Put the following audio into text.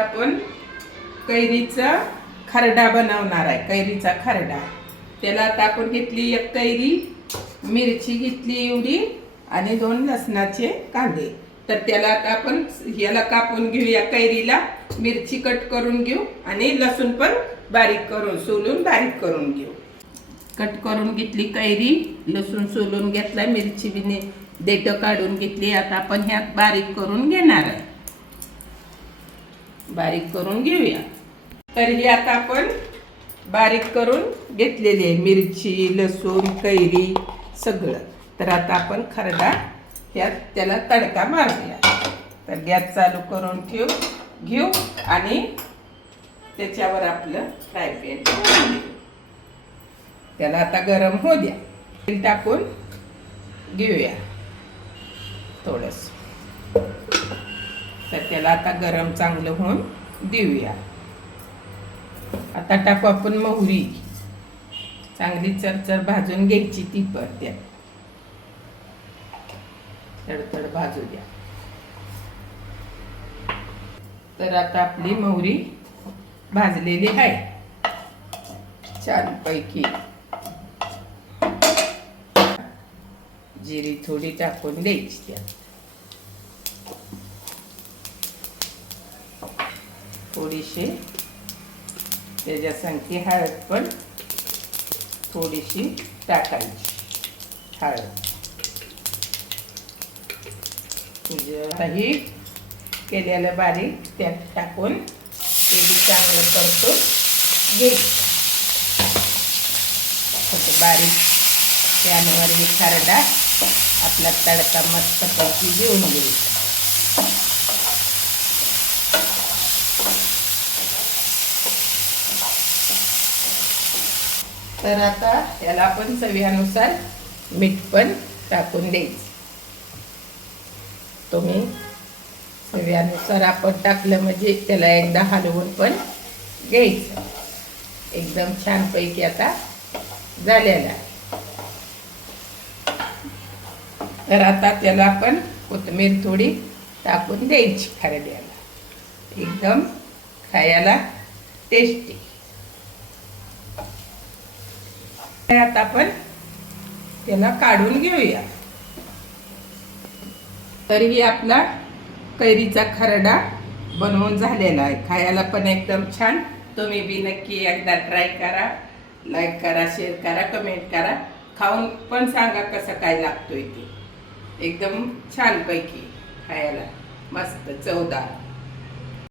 आपण कैरीचा खरडा बनवणार आहे. कैरीचा खरडा. त्याला आता आपण घेतली एक कैरी, मिरची घेतली एवढी आणि 2 लसणाचे कांदे. तर त्याला आता आपण याला कापून घेऊया. कैरीला मिरची कट करून घेऊ आणि लसूण पण बारीक करून सोलून बारीक करून घेऊ. कट करून घेतली कैरी, लसूण सोलून घेतला, मिरची बिने देठं काढून घेतली. आता आपण ह्यात बारीक करून घेणार आहे. बारीक करून घेऊया. तर ही आता आपण बारीक करून घेतलेली आहे मिरची, लसूण, कैरी सगळं. तर आता आपण खरडा ह्यात त्याला तडका मारूया. तर गॅस चालू करून घेऊ आणि त्याच्यावर आपलं फ्राय पॅन ठेवून देऊ. त्याला आता गरम होऊ द्या. तेल टाकून घेऊया थोडंसं. तर त्याला आता गरम चांगलं होऊन देऊया. आता टाकू आपण मोहरी. चांगली चरचर भाजून घ्यायची ती पण त्यात. तडतड भाजू द्या. तर आता आपली मोहरी भाजलेली आहे छानपैकी. जिरी थोडी टाकून द्यायची त्यात. थोडीशी त्याच्या संगती हळद पण थोडीशी टाकायची. हळद ही केलेलं बारीक त्यात टाकून ते चांगलं परतून घ्यायचं. बारीक पॅनवर ही खरडा आपला तडका मस्तपैकी घेऊन घ्यायचा. तर आता याला आपण चवीनुसार मीठ पण टाकून द्यायचं. तुम्ही चवीनुसार आपण टाकलं म्हणजे त्याला एकदा हलवून पण घ्यायचं. एकदम छानपैकी आता झालेला आहे. तर आता त्याला आपण कोथिंबीर थोडी टाकून द्यायची खरड्याला. एकदम खायला टेस्टी. आता आपण त्याला काढून घेऊया. तरीही आपला कैरीचा खरडा बनवून झालेला आहे. खायला पण एकदम छान. तुम्ही बी नक्की एकदा ट्राय करा. लाईक करा, शेअर करा, कमेंट करा. खाऊन पण सांगा कसं काय लागतोय ते. एकदम छानपैकी खायला मस्त चवदार.